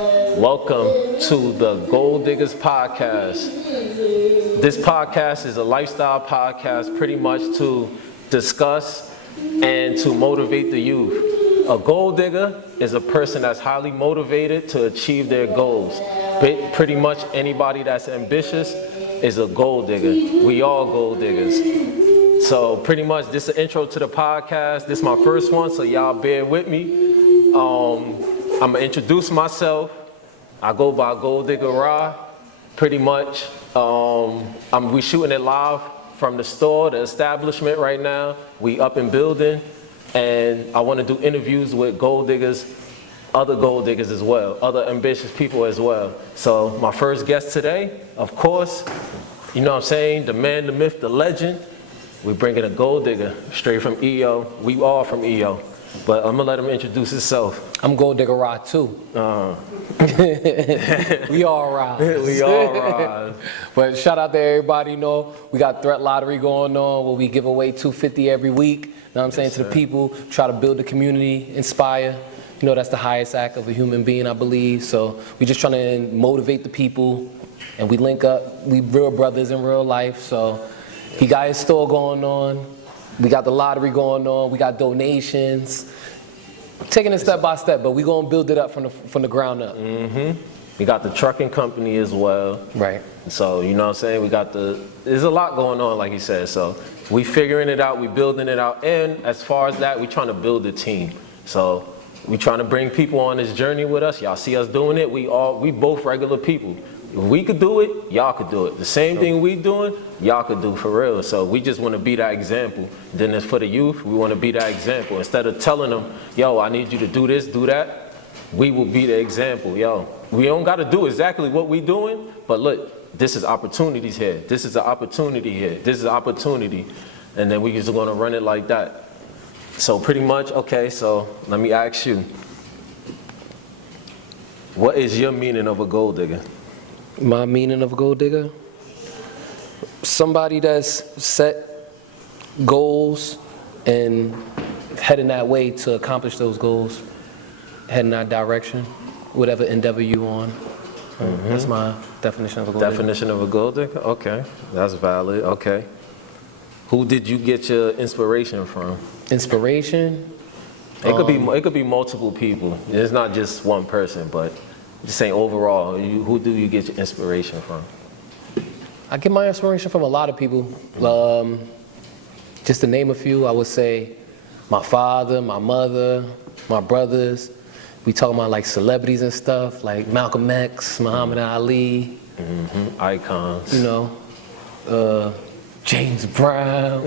Welcome to the GoalDiggrs Podcast. This podcast is a lifestyle podcast pretty much to discuss and to motivate the youth. A goal digger is a person that's highly motivated to achieve their goals. Pretty much anybody that's ambitious is a goal digger. We all goal diggers. So pretty much this is an intro to the podcast. This is my first one, so y'all bear with me. I'm gonna introduce myself. I go by Goaldiggr.Rahhh. Pretty much, we shooting it live from the store, the establishment right now. We up and building, and I want to do interviews with gold diggers, other gold diggers as well, other ambitious people as well. So my first guest today, of course, you know what I'm saying, the man, the myth, the legend. We're bringing a gold digger straight from EO. We all from EO. But I'm gonna let him introduce himself. I'm Goaldiggr.Rahhh too. We all rise. We all rise. But shout out to everybody, you know, we got threat lottery going on where we give away $250 every week. You know what I'm saying, to the people, try to build the community, inspire. You know, that's the highest act of a human being, I believe. So we just trying to motivate the people, and we link up. We real brothers in real life. So he got his store going on. We got the lottery going on. We got donations. Taking it step by step, but we're going to build it up from the ground up. Mm-hmm. We got the trucking company as well. Right. So, you know what I'm saying? There's a lot going on, like you said. So we figuring it out, we building it out. And as far as that, we trying to build a team. So we trying to bring people on this journey with us. Y'all see us doing it. We both regular people. If we could do it, y'all could do it. The same thing we doing, y'all could do for real. So we just want to be that example. Then it's for the youth, we want to be that example. Instead of telling them, yo, I need you to do this, do that, we will be the example. Yo, we don't got to do exactly what we doing, but look, this is opportunities here. This is an opportunity here. This is an opportunity. And then we just going to run it like that. So pretty much, okay, so let me ask you, what is your meaning of a gold digger? My meaning of a gold digger? Somebody that's set goals and heading that way to accomplish those goals, heading that direction, whatever endeavor you on. Mm-hmm. That's my definition of a gold digger. Definition of a gold digger? Okay, that's valid. Okay. Who did you get your inspiration from? Inspiration? It could be multiple people. It's not just one person, but just saying overall, who do you get your inspiration from? I get my inspiration from a lot of people. Just to name a few, I would say my father, my mother, my brothers. We talking about like celebrities and stuff, like Malcolm X, Muhammad Ali. Mm-hmm. Icons. You know, James Brown.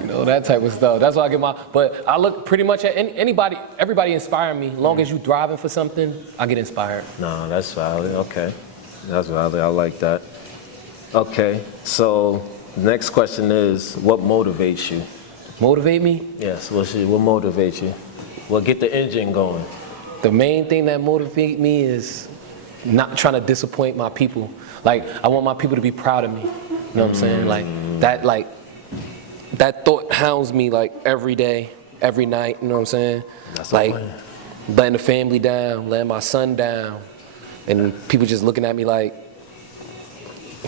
You know, that type of stuff. That's why I get but I look pretty much at everybody inspire me. As long as you driving for something, I get inspired. No, that's valid. Okay. That's valid. I like that. Okay, so next question is, what motivates you? Motivate me? Yes, what motivates you? What get the engine going? The main thing that motivates me is not trying to disappoint my people. Like, I want my people to be proud of me. You know what I'm saying? That thought hounds me like every day, every night, you know what I'm saying? That's like letting the family down, letting my son down, and people just looking at me like,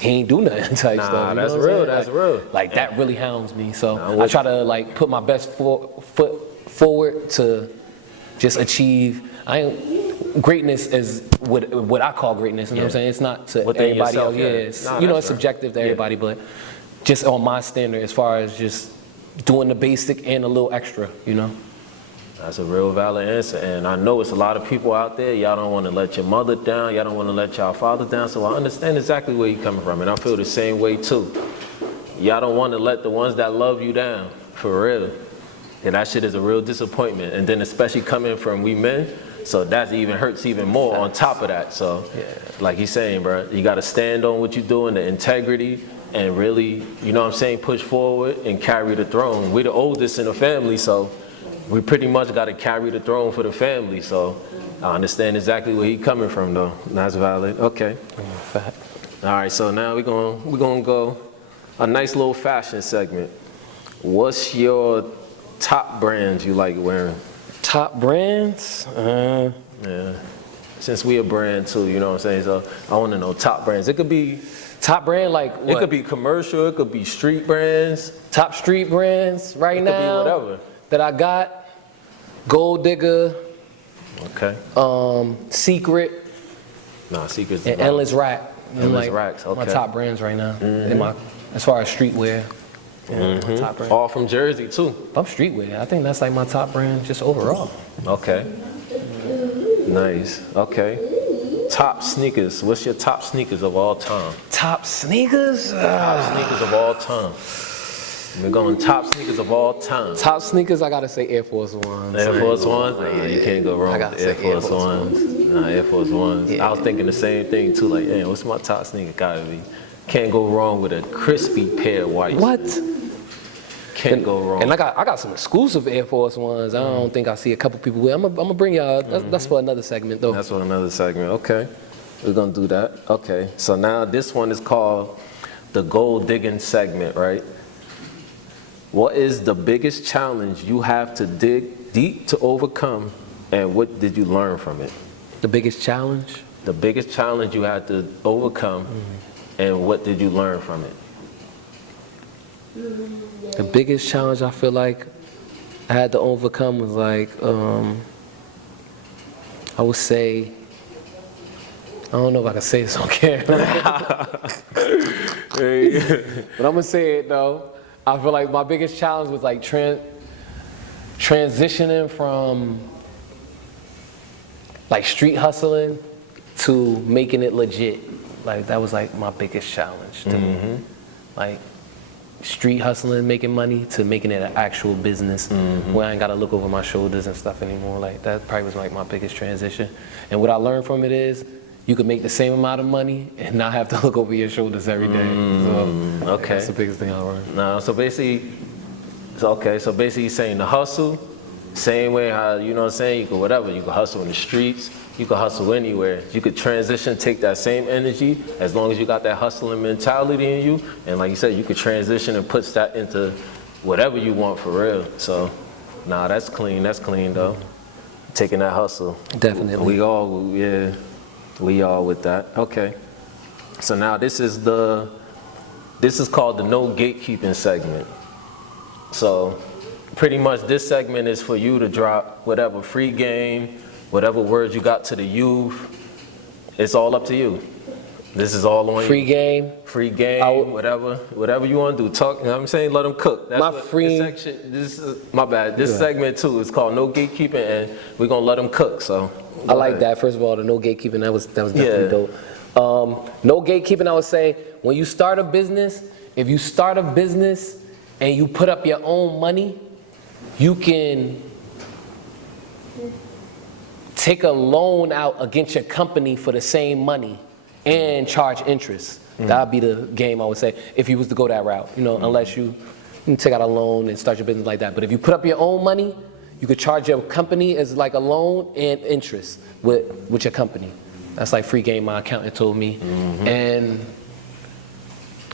he ain't do nothing type stuff. That's real, that's real. Like that really hounds me. So I try to like put my best foot forward to just achieve. Greatness is what I call greatness. You know what I'm saying? It's not to everybody else. It's subjective to everybody, but just on my standard as far as just doing the basic and a little extra, you know? That's a real valid answer, and I know it's a lot of people out there, y'all don't want to let your mother down, y'all don't want to let y'all father down, so I understand exactly where you're coming from, and I feel the same way too. Y'all don't want to let the ones that love you down, for real. And that shit is a real disappointment, and then especially coming from we men, so that even hurts even more on top of that. So, like he's saying, bro, you got to stand on what you're doing, the integrity, and really, you know what I'm saying, push forward and carry the throne. We're the oldest in the family, so we pretty much got to carry the throne for the family. So I understand exactly where he's coming from, though. That's valid. Okay. Fact. All right, so now we're gonna go a nice little fashion segment. What's your top brands you like wearing? Top brands? Yeah. since we a brand too, you know what I'm saying? So I want to know top brands. It could be Top brand, like what? It could be commercial, it could be street brands. Top street brands right now. It could be whatever. That I got. Goaldiggr. Okay. Secret. Nah, Secret's and Endless Rack. Endless Racks, okay. My top brands right now. As far as streetwear. Yeah, my top brand. All from Jersey too. I'm streetwear. I think that's like my top brand just overall. Okay. Nice. Okay. Top sneakers. What's your top sneakers of all time? Top sneakers? Top sneakers of all time. We're going top sneakers of all time. Top sneakers, I gotta say Air Force Ones. Air Force Ones? Nah, you can't go wrong with Air Force Ones. Nah, Air Force Ones. Yeah. I was thinking the same thing too. Like, hey, what's my top sneaker? Gotta be. Can't go wrong with a crispy pair of whites. What? Can't go wrong. And I got some exclusive Air Force Ones. I don't think I see a couple people with. I'm gonna bring y'all. That's for another segment though. That's for another segment. Okay. We're gonna do that. Okay. So now this one is called the gold digging segment, right? What is the biggest challenge you have to dig deep to overcome, and what did you learn from it? The biggest challenge? The biggest challenge you had to overcome, and what did you learn from it? The biggest challenge I feel like I had to overcome was like, I would say, I don't know if I can say this on camera. But I'm gonna say it though. I feel like my biggest challenge was like transitioning from like street hustling to making it legit. Like that was like my biggest challenge to me. Like street hustling, making money, to making it an actual business where I ain't gotta look over my shoulders and stuff anymore. Like that probably was like my biggest transition. And what I learned from it is you could make the same amount of money and not have to look over your shoulders every day. So Okay. that's the biggest thing I learned. No, so basically you're saying the hustle, same way how, you know what I'm saying, you could whatever, you could hustle in the streets, you could hustle anywhere. You could transition, take that same energy, as long as you got that hustling mentality in you, and like you said, you could transition and put that into whatever you want for real. So, nah, that's clean though. Taking that hustle. Definitely. We all with that. Okay. So now this is called the no gatekeeping segment. So pretty much this segment is for you to drop whatever free game, whatever words you got to the youth. It's all up to you. This is all on Free you. game. Free game, whatever you want to do. Talk, you know what I'm saying? Let them cook. That's This segment too is called no gatekeeping, and we're going to let them cook. So I like that. First of all, the no gatekeeping, that was definitely dope. No gatekeeping, I would say, when you start a business, if you start a business and you put up your own money, you can take a loan out against your company for the same money and charge interest. That would be the game, I would say, if you was to go that route, unless you take out a loan and start your business like that. But if you put up your own money, you could charge your company as like a loan and interest with your company. That's like free game, my accountant told me. And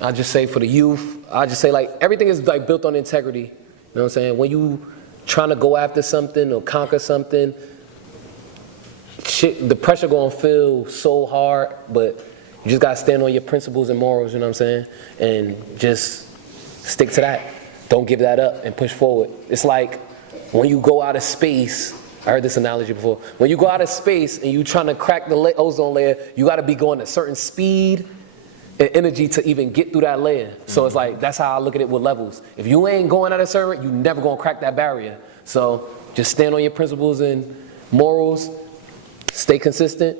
I just say for the youth, I just say like everything is like built on integrity. You know what I'm saying? When you trying to go after something or conquer something, the pressure gonna feel so hard, but you just gotta stand on your principles and morals, you know what I'm saying? And just stick to that. Don't give that up and push forward. It's like when you go out of space, I heard this analogy before. When you go out of space and you trying to crack the ozone layer, you gotta be going at a certain speed and energy to even get through that layer. So it's like, that's how I look at it with levels. If you ain't going at a certain rate, you never gonna crack that barrier. So just stand on your principles and morals, stay consistent,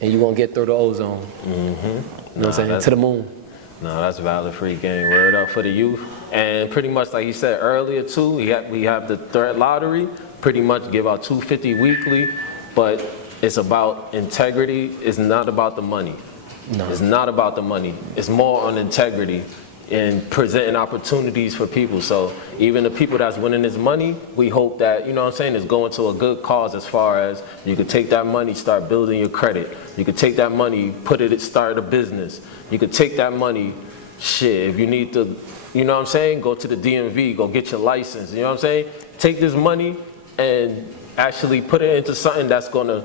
and you're gonna get through the ozone. You know what I'm saying? To the moon. No, that's valid free game. Word up for the youth. And pretty much like you said earlier too, we have the thread lottery, pretty much give out $250 weekly, but it's about integrity. It's not about the money. No. It's not about the money. It's more on integrity and presenting opportunities for people. So even the people that's winning this money, we hope that, you know what I'm saying, is going to a good cause, as far as you could take that money, start building your credit. You could take that money, start a business. You could take that money, if you need to, you know what I'm saying, go to the DMV, go get your license, you know what I'm saying? Take this money and actually put it into something that's gonna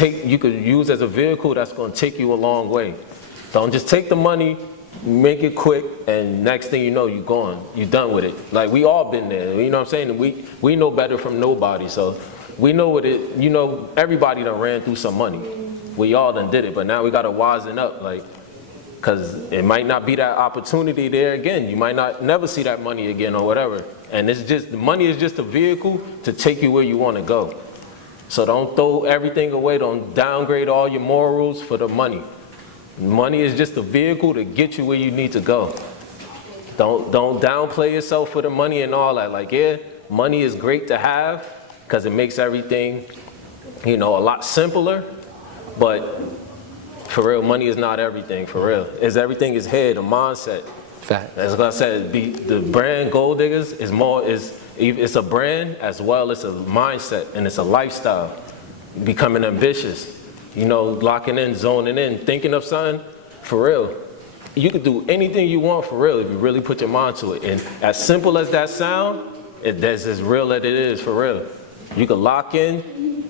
you could use as a vehicle that's gonna take you a long way. Don't just take the money, make it quick, and next thing you know, you're gone. You're done with it. Like, we all been there, you know what I'm saying? We know better from nobody, so we know what it, you know, everybody done ran through some money. We all done did it, but now we gotta wisen up, like, cause it might not be that opportunity there again. You might not never see that money again or whatever. And it's just, the money is just a vehicle to take you where you wanna go. So don't throw everything away, don't downgrade all your morals for the money. Money is just a vehicle to get you where you need to go. Don't downplay yourself for the money and all that. Like, yeah, money is great to have because it makes everything, you know, a lot simpler. But for real, money is not everything, for real. Everything is head, a mindset. Fact. As I said, the brand Goaldiggrs it's a brand as well as a mindset, and it's a lifestyle. Becoming ambitious. You know, locking in, zoning in, thinking of something, for real. You could do anything you want for real if you really put your mind to it. And as simple as that sound, that's as real as it is for real. You could lock in,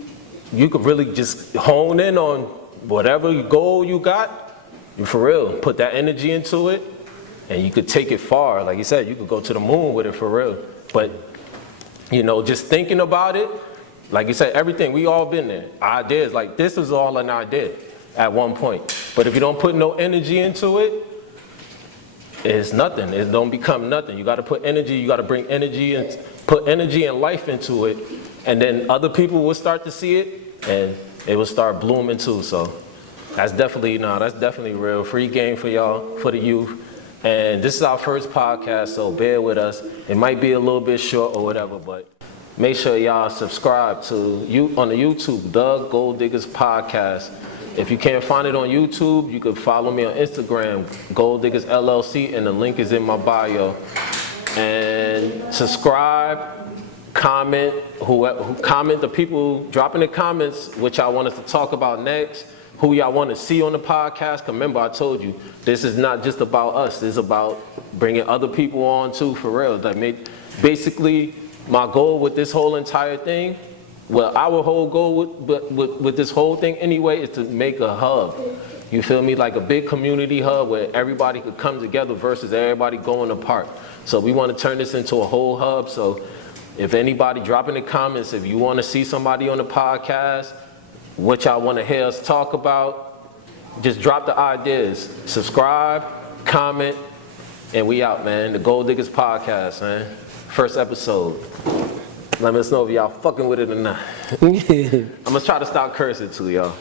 you could really just hone in on whatever goal you got, you for real, put that energy into it, and you could take it far. Like you said, you could go to the moon with it for real. But, you know, just thinking about it, like you said, everything, we all been there. Ideas, like this is all an idea at one point. But if you don't put no energy into it, it's nothing. It don't become nothing. You gotta put energy, you gotta bring energy and put energy and life into it. And then other people will start to see it and it will start blooming too. So that's definitely real. Free game for y'all, for the youth. And this is our first podcast, so bear with us. It might be a little bit short or whatever, but make sure y'all subscribe to you on the YouTube, the GoalDiggrs Podcast. If you can't find it on YouTube, you can follow me on Instagram, GoalDiggrs LLC, and the link is in my bio. And subscribe, comment, comment the people, drop in the comments what y'all want us to talk about next, who y'all want to see on the podcast. Remember, I told you, this is not just about us. This is about bringing other people on too, for real. Like, basically, my goal with this whole entire thing, well, our whole goal with this whole thing anyway is to make a hub. You feel me? Like a big community hub where everybody could come together versus everybody going apart. So we want to turn this into a whole hub. So if anybody drop in the comments, if you want to see somebody on the podcast, what y'all want to hear us talk about, just drop the ideas. Subscribe, comment, and we out, man. The GoalDiggrs Podcast, man. First episode. Let us know if y'all fucking with it or not. I'm gonna try to stop cursing too, y'all.